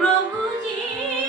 울어보지